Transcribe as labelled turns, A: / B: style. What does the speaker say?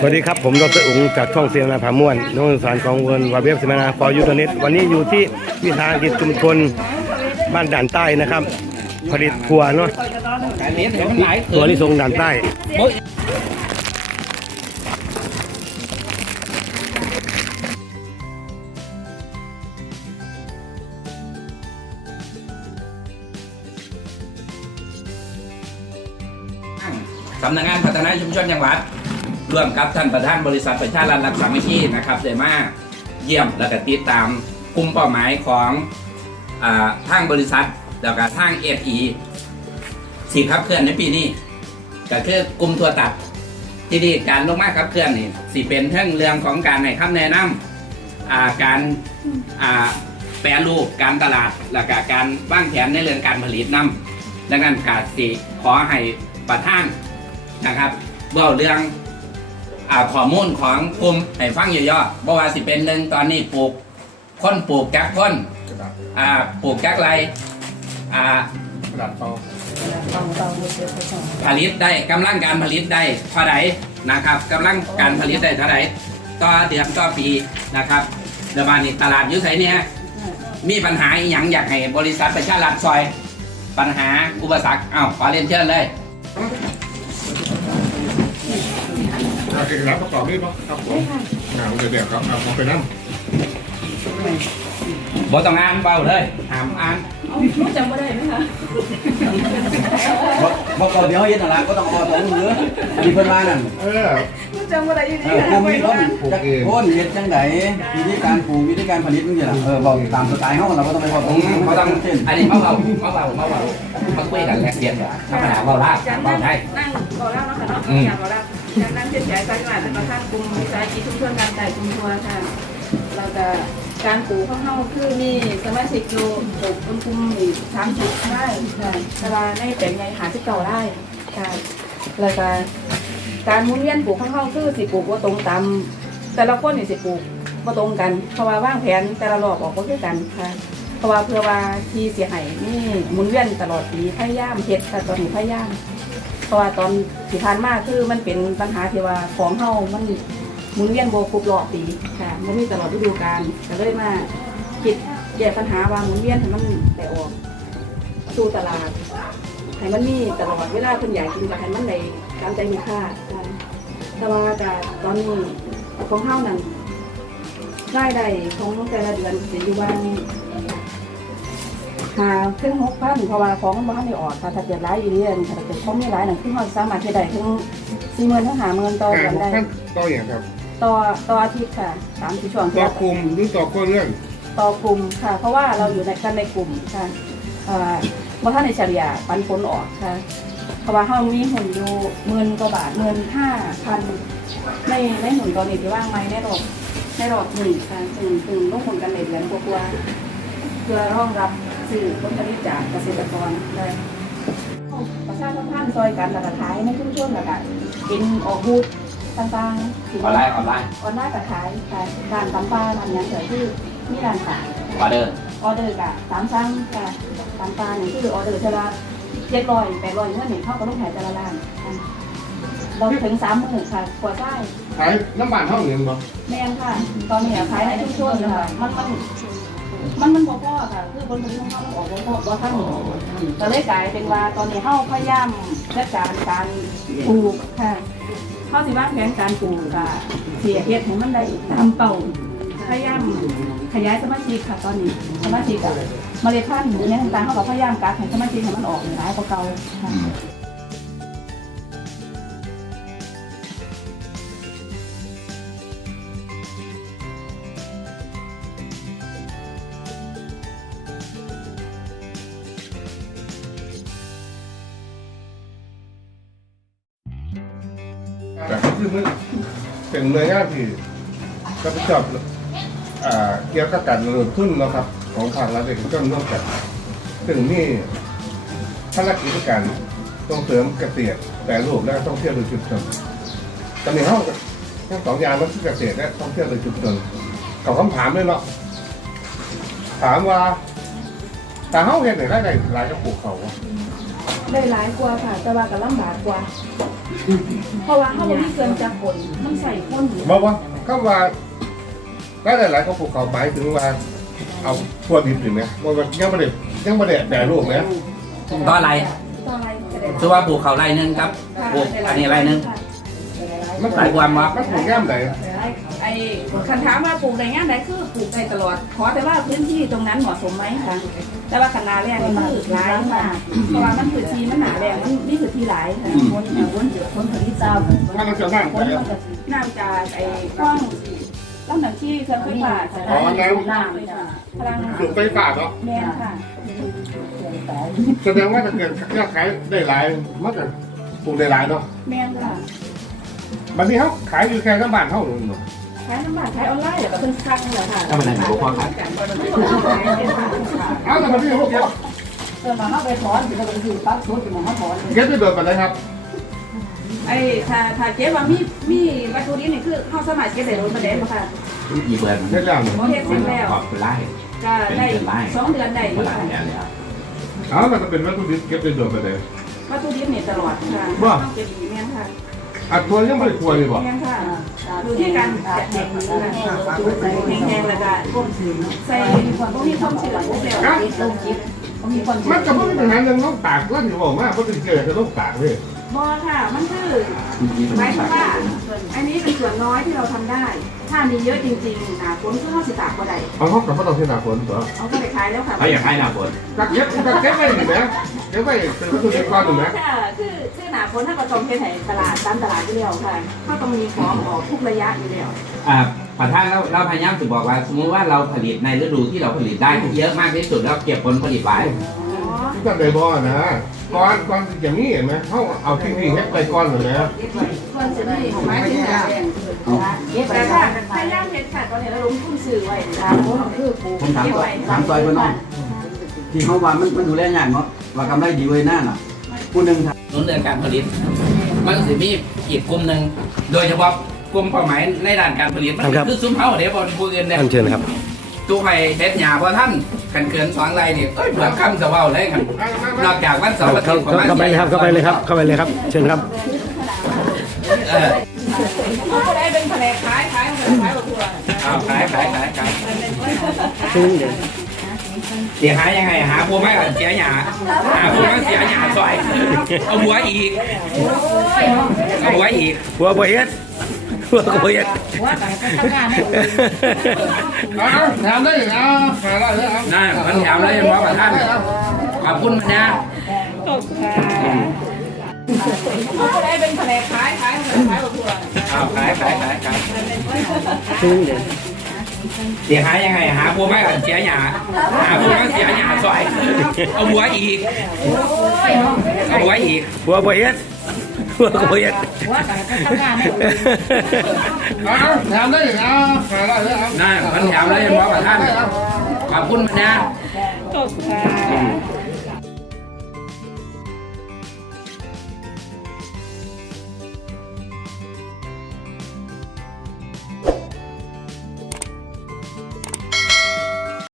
A: สวัสดีครับ ผมดรอุ๋งจากช่องเสียงนาผาม่วนน้องสารของเวิร์นวาเว็บสมนาฟอร์ยูทนิตวันนี้อยู่ที่วิทางกิจชุมชนบ้านด่านใต้นะครับ ผลิตถั่วเนาะ
B: การเลี้ยงเดี๋ยวมันไหล
A: ถั่วลิสงด่านใต้
B: สำนักงานพัฒนาชุมชนจังหวัดร่วมกับท่านประธานบริษัทประชารัฐรักษาเมื่อกี้นะครับได้มาเยี่ยมและก็ติดตามกลุ่มเป้าหมายของอ่าทางบริษัทแล้วก็ทางเอฟีสีขับเคลื่อนในปีนี้ก็คือกลุ่มทัวตัดที่นี่การลงมาขับเคลื่อนนี่สิเป็นเรื่องเรื่องของการให้คำแนะนำอ่าการแปรรูปการตลาดแล้วก็การวางแผนในเรื่องการผลิตนำดังนั้นกาสิขอให้ประธาน นะครับเล่าเรื่องอ่าข้อมูลของกลุ่มให้ฟังย่อๆบ่ว่าสิเป็นหนึ่งตอนนี้ปลูกคนปลูกจักคนอ่าปลูกจักไรอ่าผลิตได้กำลังการผลิตได้เท่าไหร่นะครับกำลังการผลิตได้เท่าไหร่ต่อเดือนต่อปีนะครับเดี๋ยวมานี่ตลาดอยุ่ไสเนี่ยมีปัญหาอหย่างอยากให้บริษัทประชารัฐซอย ปัญหาอุปสรรคอ้าวขอเรียนเชิญเลย
C: เอาเอกลักษณ์ประกอบด้วยปะครับผมหนังเดี๋ยวๆครับเอาเอาไปนั่ง
B: บอต้องอ่านเบาเลยถามอ่าน
D: รู้จำไม่ได้ไหมคะ
E: บอกก่อนเดี๋ยวเย็นอะไรก็ต้องเอาสองมือมีเพิ่นมานั่น
C: เออ
D: รู้จำไม่ได้ยังไง
E: เออ
D: คะ
E: ภูมิ
D: ไม่
E: ร
D: รู้
E: ถจะโค่นเฮ็ดจังไดวิธีการปลูกวิธีการผลิตนี่ล่ะเออบอกตามสไตล์เฮาเราก็ต้องไปบอกตร
B: อื
E: ง
B: มเขาต้อง
E: เช่น
B: อันนี้เขาเบาเขาเบาเขาเบามาคุยกันแลกเปลี่ยนกันธรรมดาเบาลาด
D: จาก
B: เบา
D: นั่ง
B: ได้
D: นั่งรอเล่าเนาะค่ะเนาะอยากรอเล่า จากนั้นเช่นใจไปตลาดเป็นประธานกลุ่มวิสาหกิจชุมชนการแต่ชุมชนค่ะ เราจะการปลูกข้าวเฮาคือมีสมาชิกอยู่ปลูกเป็นกลุ่มอีกสามสิบไร่ค่ะแต่ว่าในแปลงใหญ่หาสิบเก้าไร่ค่ะแล้วก็การมุนเวียนปลูกข้าวเฮาคือสิปลูกว่าตรงตามแต่ละคนนี่สิปลูกว่าตรงกัน เพราะว่าวางแผนแต่ละรอบออกก็คือกันค่ะ เพราะว่าเพื่อว่าที่เสียหายนี่มุนเวียนตลอดปีพยายามเฮ็ดแต่ตอนนี้พยายาม เพราะว่าตอนที่ผ่านมาคือมันเป็นปัญหาที่ว่าของเฮามันหมุนเวียนโบครบรอบปีค่ะมันมีตลอดฤดูกาลก็เลยมาคิดแก้ปัญหาว่าหมุนเวียนให้มันได้ออกสู่ตลาดให้มันมีตลอดเวลาเพิ่นอยากกินก็ให้มันได้ตามใจลูกค้าแต่ว่าก็ตอนนี้ของเฮานั้นรายได้ของแต่ละเดือนสิอยู่ว่า หาเครื่องหกพันเพราะว่าของมันบ้านได้ออกค่ะถ้าเกิดร้ายอยู่เรียนถ้าเกิดของไม่ร้ายหนังขึ้นเราสามารถที่ได้ถึงสี่หมื่นถึงหาหมื่นต่อ
C: การ
D: กันได้
C: ขั้นต่ออย่างครับ
D: ต่อต่ออาทิตย์ค่ะสามสิบช่วง
C: ต่อคุมหรือต่อก้นเรื่อง
D: ต่อกลุ่มค่ะ เพราะว่าเราอยู่ในกันในกลุ่มค่ะเอ่อว่าถ้าในเฉลี่ยปันผลออกค่ะ เพราะว่าเขามีหุ่นอยู่หมื่นกว่าบาทหมื่นห้าพันในในหุ่นตอนนี้ที่ว่างไหมในรอบในรอบหนึ่งค่ะถึงถึงลงทุนกันในเดือนกว่าๆเพื่อรองรับ สื่อผลผลิตจากเกษตรกรเลยประชาสัมพันธ์ซอยกันแล้วก็ขายในชุมชนแล้วก็กินออกบูธต่างๆที่
B: ออนไลน์ออนไลน์
D: ออนไลน์ก็ขายขายร้านตำปลาร้านหยังเกิดที่มีร้านขาย
B: ออเดอร์
D: ออเดอร์กะสามสั่งกะตำปลาเนี่ยคือออเดอร์เท่าละเจ็ดร้อยแปดร้อยเงินเนี่ยเขาก็ต้องขายแต่ละร้านเราถึงสามหมื่นค่ะกว่าได้
C: ขายน้ำบานเท่าเงินบ่
D: แม่นค่ะ ตอนนี้ขายในชุมชนค่ะมันมัน มันมันบ่พอค่ะ คือคนเป็นของเขาออกบ่พอบ่ทันก็เลยกลายเป็นว่าตอนนี้เฮาพยายามจัดการการปลูกค่ะเฮาสิวางแผนการปลูกค่ะเสียเฮ็ดให้มันได้ตามเป้าพยายามขยายสมาชิกค่ะตอนนี้สมาชิกอะเมล็ดพันธุ์หรือในต่างๆเขาก็พยายามกักให้สมาชิกให้มันออกหลายกว่าเก่าค่ะ
C: คือมันเป็นหน่วยงานที่รับผิดชอบอ่าเกี่ยวกับการลงทุนเนาะครับ ของภาครัฐเอกชนร่วมกันซึ่งนี่ภารกิจการส่งเสริมเกษตรแต่รูปและท่องเที่ยวโดยชุมชนตอนนี้ห้องทั้งสองอย่างมันคือเกษตรและท่องเที่ยวโดยชุมชนกับคำถามเลยเนาะถามว่าแต่เฮาเห็นได้ได้หลายกระปุกเขา
D: ได้หลายกว่าค่ะแต่ว่าก็ลำบากกว่า เพราะว่าเขาบ่มีเครื่องจักรกลมันใส่คนอยู่
C: บอกว่าก็ว่าก็หลายๆเขาปลูกเขาหมายถึงว่า เอาพวกดิบหรือไหมว่ามันยังไม่ได้ยังไม่ได้แปรรูปไหม
B: ต่ออะไร
D: ต่ออะไรก็ได้
B: คือว่าปลูกเขาไร่หนึงครับปลูกอันนี้ไร่หนึง
C: มัน
B: หลายความว่า
C: มันปลูกย่ามไหน
D: ไอ้ คันถามว่าปลูกได้งานใดคือปลูกได้ตลอด ขอแต่ว่าพื้นที่ตรงนั้นเหมาะสมไหมคะแต่ว่าขนาดแรกนี่คือหลายมากเพราะว่ามันพื้นที่มันหนาแรงมันมีพื้นที่หลายค่ะ
F: คนคนคนผลิตเจ้า
C: มันจะนั่ง
F: คนมันก็
D: น้ำจากไอ้กล้องกล้องหนังที่เครื่องไฟฟ้าค่ะ
C: อ๋อน้
F: น้ำจ้ะ
D: พลังำ
C: ปลูกไฟฟ้าเนาะ
D: แม่ค่ะ
C: แสดงว่าถ้าเกิดยอดขายได้หลายมันก็ปลูกได้หลายเนาะ
D: แม่นค่ะ
C: บัดนี้เขาขายอยู่แค่น้ำบ้านเท่านั้นเนาะ
D: ขายน้ำมันขายออนไลน์แล้วก็เพิ่นสั่งแล้วค่ะ
B: ก็เป็นอะไรของพวกครับ
C: เอาแต่บัดนี้เขาเก็บ
F: เออมาเข้าไปถอนถึงจะเป็นคือปั๊บชุดถึงมาห้าถอน
C: เก็บได้โดนไปเลยครับ
D: ไอ้ถ้าถ้าเจ๊ว่ามีมีวัตถุดิบนี่คือเฮาสมารถเก็บได้โดนประเด็นบ่ค่ะ
B: อีเบิร์น
C: เฮ็ดแล้วเนี่ย
D: เฮ็ดเสร็จแล้ว
B: ขอบคุณไล่
D: ก็ได้สองเดือนได้ค่ะ
B: เอา
C: แต่เป็นวัตถุดิบเก็บได้โดนไปเลย
D: วัตถุดิบนี่ตลอดค่ะต้องเก็บดีแม่นค่ะ
C: อัดตัวยังไม่ได้ทัวยเลยบ่
D: แม่นค่ะอยู่ที่การแข่งนะคะแห้งแล้วก็
F: ก้มถือ
D: ใส่บ่มีความเชื่อพวกเดียว
C: ครับ
F: ติดลงจิตมีคน
C: มันก็ไม่เป็นปัญหาเรื่องน้องตากก็ถือบอกว่าเพราะเป็นเกิดกับน้องตากเลย
D: บ่ค่ะ มันคือหมายความว่า อันนี้เป็นส่วนน้อยที่เราทำได้ ถ้ามีเยอะจริงๆอ่าผลคือเฮาสิตากบ่ได้
C: เอาเขากับพระต้องเทนาคนตัว
D: เอาก็ไปขายแล้วค่ะ
B: เขาอยากให้หน้าฝน
C: กักเก็บกักเก็บไว้หนึ่งนะเก็บไว้เป็นวัตถุดิบก้อนหนึ่งนะ
D: ค่ะคือคือหนาฝนถ้าก็ต้องเฮ็ดให้ตลาดตามตลาดอยู่แล้วค่ะถ้าต้องมีของออกทุกระยะอยู่แล้ว
B: อ่าประธานเราเราพยายามจะบอกว่า สมมติว่าเราผลิตในฤดูที่เราผลิตได้เยอะมากที่สุดแล้วเก็บผลผลิตไว้
D: อ๋ อ
C: ที่กับไดบอนะก้อนก้อนอย่างนี้เห็นไหมเขาเอาทิ้งๆให้ไปก้อนเลยนะ
D: ส่วนจะมีหมายถึงว่า
F: เก็บไป
D: แต่
F: ก่อ
D: ถ้านพยายามเฮ็ดค่ะตอนนี้เราลงทุนซื้อไว้ค่ะ
F: คือปลูก
E: ผมถามต่อถามต่อยเพื่อนน้องที่เขาว่ามันมันดูแลยากเนาะว่ากำไรดีเว้ยหน้าน่ะผู้หนึ่งท
B: นุนเรื่องการผลิต มันสิมีอีกกลุ่มหนึ่งโดยเฉพาะกลุ่มเป้าหมายในด้านการผลิตมัน
A: ครับ
B: คือซุ้มเฮาเดี๋ยวบอลผู้อื่นเนี่ย
A: ท่านเชิญครับ
B: ตู้ไฟเฮ็ดหยาเพราะท่านกันเกินสองไรนี่เอ้ยเบื่อคำสะเว้าเลยกันนอกจากวันเสาร์อา
A: เข้า
B: ทิตย์ประมาณ
A: เข้าไปเลยครับเข้าไปเลยครับเข้าไปเลยครับ เชิญครับ
B: เออ
D: เขาก็ได้เป็นแผนกขายขายขายบัว
B: เอาขายขายขายขายเสียหายยังไงหาผัวไม่ก่อนเสียหยาหาผัวไม่เสียหยาซอยเอาหัวอีกเอาหัวอีก
A: หัวบ่เฮ็ด หัวก็บ่เฮ็ด
F: ว่าแต่ก็ทำงานให้
C: เอาถามได้เอาหาได้เลยเอา
B: นั่นมันแถมแล้ยังบอกกับท่านขอบคุณมันนะ
D: เขาก็ได้เป็นแผนกขายขายขายบัว
B: เอาขายขายขายขายเสียหายยังไงหาผัวไม่ก่อนเสียหยาหาผัวไม่เสียหยาซอยเอาหัวอีกเอาหัวอีก
A: หัวบ่เฮ็ดหั วก็บ่เฮ็ด
F: ว่าแต่ก็ทำงานให้
C: เอาถามได้ยังเอาหาได้เลยเอา
B: นั่นมันแถมแล้วยังบอกกับท่านขอบคุณมันนะ
D: ตกค่ะ